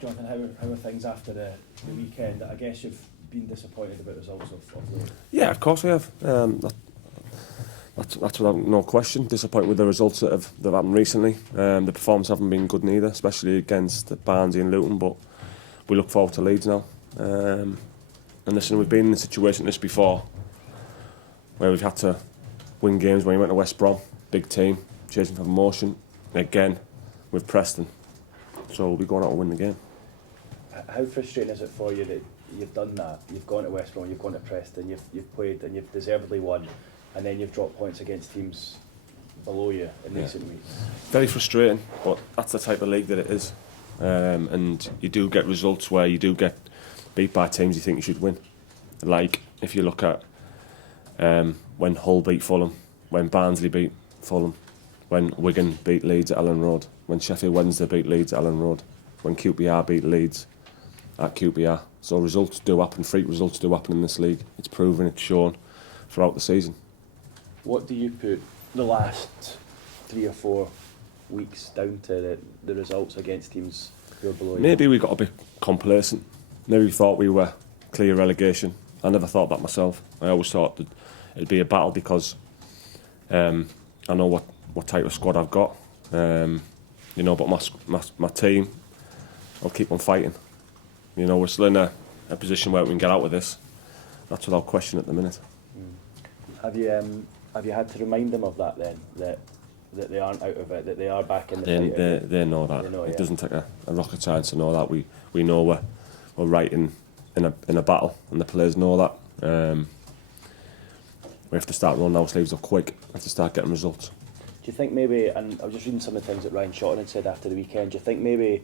Jonathan, how are things after the weekend? I guess you've been disappointed about the results of late. Yeah, of course we have. That's without no question. Disappointed with the results that have happened recently. The performance haven't been good neither, especially against Barnsley and Luton. But we look forward to Leeds now. And listen, we've been in a situation like this before, where we've had to win games. When we went to West Brom, big team, chasing for promotion. Again, with Preston. So we'll be going out and win the game. How frustrating is it for you that you've done that? You've gone to West Brom, you've gone to Preston, you've played and you've deservedly won, and then you've dropped points against teams below you in recent weeks. Very frustrating, but that's the type of league that it is. And you do get results where you do get beat by teams you think you should win. Like if you look at when Hull beat Fulham, when Barnsley beat Fulham, when Wigan beat Leeds at Ellen Road, when Sheffield Wednesday beat Leeds at Ellen Road, when QPR beat Leeds at QPR. So results do happen, freak results do happen in this league. It's proven, it's shown throughout the season. What do you put the last 3 or 4 weeks down to the results against teams who are below you? Maybe we got a bit complacent. Maybe we thought we were clear relegation. I never thought that myself. I always thought that it'd be a battle because I know what type of squad I've got. But my team, I'll keep on fighting. We're still in a position where we can get out with this. That's without question at the minute. Have you had to remind them of that then, that they aren't out of it, that they are back in the fight? They know that. It doesn't take a rocket science to know that. We know we're right in a battle, and the players know that. We have to start rolling our sleeves up quick. We have to start getting results. Do you think maybe, and I was just reading some of the things that Ryan Shotton had said after the weekend, do you think maybe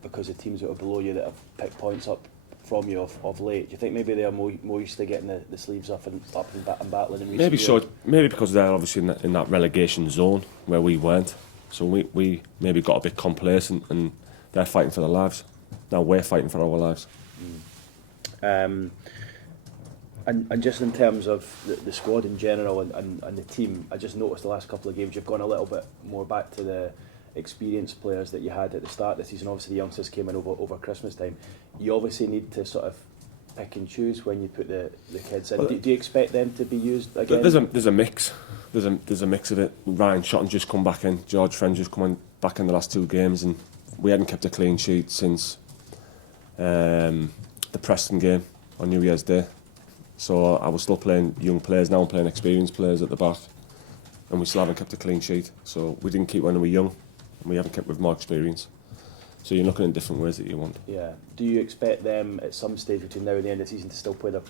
because the teams that are below you that have picked points up from you of late, do you think maybe they are more used to getting the sleeves up and battling in recent maybe years? So. Maybe because they're obviously in that relegation zone where we weren't. So we maybe got a bit complacent and they're fighting for their lives. Now we're fighting for our lives. And just in terms of the squad in general and the team, I just noticed the last couple of games you've gone a little bit more back to the experienced players that you had at the start of the season. Obviously the youngsters came in over Christmas time. You obviously need to sort of pick and choose when you put the kids in. Do you expect them to be used again? There's a mix. There's a mix of it. Ryan Shotton just come back in. George Friend just come back in the last 2 games, and we hadn't kept a clean sheet since the Preston game on New Year's Day. So I was still playing young players. Now I'm playing experienced players at the back, and we still haven't kept a clean sheet. So we didn't keep when we were young, and we haven't kept with more experience. So you're looking at different ways that you want. Yeah. Do you expect them at some stage between now and the end of the season to still play their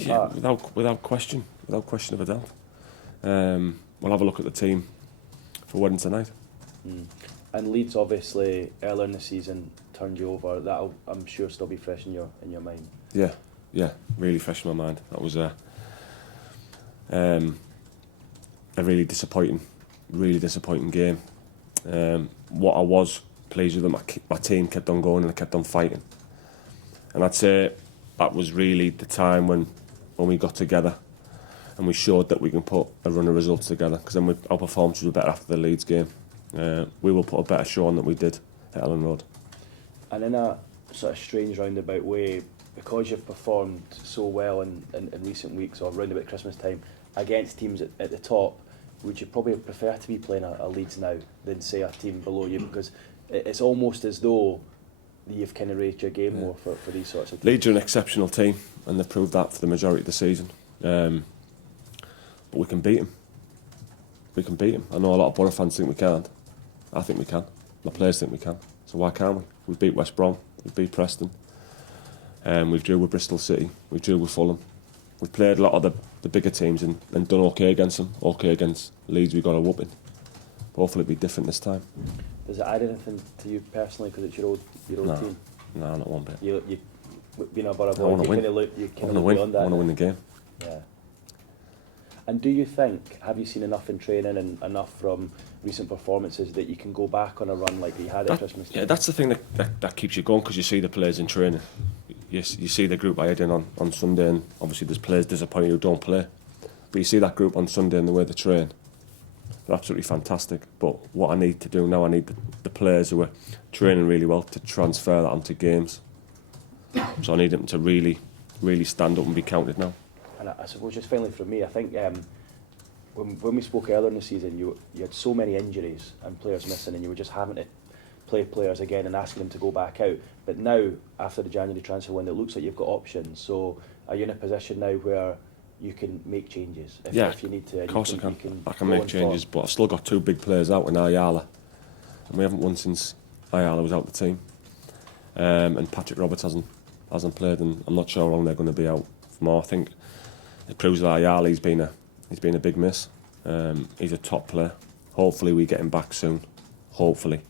part? Without question of a doubt. We'll have a look at the team for Wednesday night. And Leeds obviously earlier in the season turned you over. That'll, I'm sure, still be fresh in your mind. Yeah, really fresh in my mind. That was a really disappointing game. What I was pleased with, my team kept on going and they kept on fighting. And I'd say that was really the time when we got together and we showed that we can put a run of results together, because then our performance was better after the Leeds game. We will put a better show on than we did at Ellen Road. And in a sort of strange roundabout way, because you've performed so well in recent weeks or round about Christmas time against teams at the top, would you probably prefer to be playing a Leeds now than say a team below you? Because it's almost as though you've kind of raised your game more for these sorts of teams. Leeds are an exceptional team and they've proved that for the majority of the season. But we can beat them. I know a lot of Boro fans think we can't. I think we can. My players think we can. So why can't we? We beat West Brom, we beat Preston. We've drew with Bristol City, we've drew with Fulham. We've played a lot of the bigger teams and done okay against them. Okay against Leeds, we got a whooping. But hopefully it'll be different this time. Does it add anything to you personally because it's your old team? No, not one bit. You being a Boro boy, I want to win. I want to win the game. Yeah. And do you think, have you seen enough in training and enough from recent performances that you can go back on a run like you had at Christmas time? Yeah, that's the thing that keeps you going, because you see the players in training. You see the group I had in on Sunday, and obviously there's players disappointed who don't play. But you see that group on Sunday and the way they train, They're absolutely fantastic. But what I need to do now, I need the players who are training really well to transfer that onto games. So I need them to really, really stand up and be counted now. And I suppose just finally from me, I think when we spoke earlier in the season, you had so many injuries and players missing, and you were just having to play players again and asking them to go back out. But now, after the January transfer window, it looks like you've got options. So are you in a position now where you can make changes if you need to? Of course I can. I can make changes, but I've still got 2 big players out in Ayala, and we haven't won since Ayala was out the team. And Patrick Roberts hasn't played, and I'm not sure how long they're going to be out for more. I think it proves that Ayala he's been a big miss. He's a top player. Hopefully we get him back soon. Hopefully.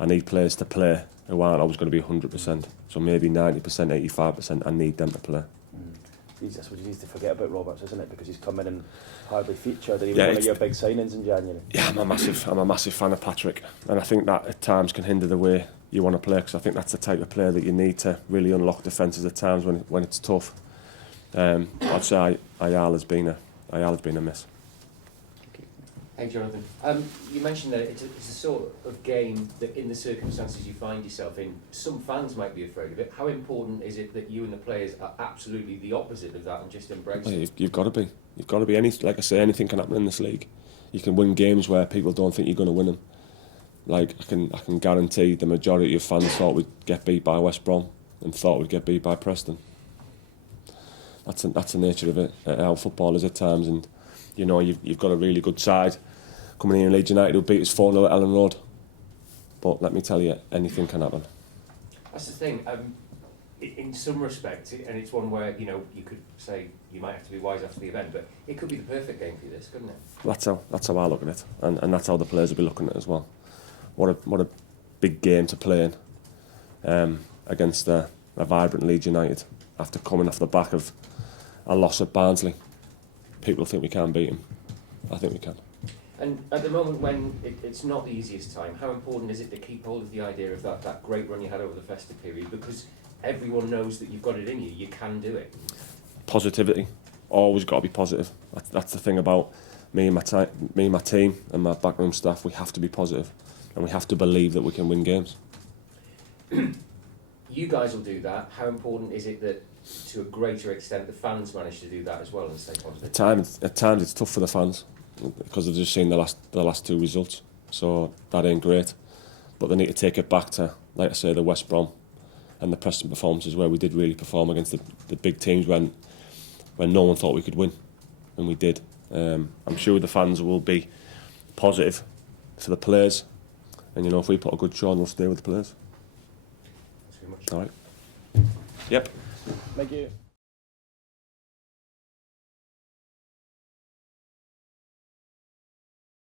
I need players to play who aren't always going to be 100%. So maybe 90%, 85%. I need them to play. That's what you need to forget about Roberts, isn't it? Because he's come in and hardly featured. And he was one of your big signings in January. Yeah, I'm a massive fan of Patrick, and I think that at times can hinder the way you want to play. Because I think that's the type of player that you need to really unlock defences at times when it's tough. I'd say Ayala's been a miss. Hey Jonathan, you mentioned that it's a sort of game that in the circumstances you find yourself in, some fans might be afraid of it. How important is it that you and the players are absolutely the opposite of that and just embrace it? You've got to be. You've got to be. Like I say, anything can happen in this league. You can win games where people don't think you're going to win them. Like I can guarantee the majority of fans thought we'd get beat by West Brom and thought we'd get beat by Preston. That's the nature of it. How football is at times, and you know you've got a really good side coming in Leeds United who beat us 4-0 at Ellen Road. But let me tell you, anything can happen. That's the thing. In some respects, and it's one where you could say you might have to be wise after the event, but it could be the perfect game for you, this, couldn't it? That's how I look at it, and that's how the players will be looking at it as well. What a big game to play in against a vibrant Leeds United after coming off the back of a loss at Barnsley. People think we can't beat them. I think we can. And at the moment when it's not the easiest time, how important is it to keep hold of the idea of that great run you had over the festive period? Because everyone knows that you've got it in you, you can do it. Positivity, always got to be positive. That's the thing about me and my team and my backroom staff. We have to be positive, and we have to believe that we can win games. You guys will do that. How important is it that, to a greater extent, the fans manage to do that as well and stay positive? At times it's tough for the fans because they've just seen the last 2 results, so that ain't great. But they need to take it back to, like I say, the West Brom and the Preston performances where we did really perform against the big teams when no one thought we could win, and we did. I'm sure the fans will be positive for the players, and if we put a good show on, we'll stay with the players. Thanks very much. All right. Yep. Thank you.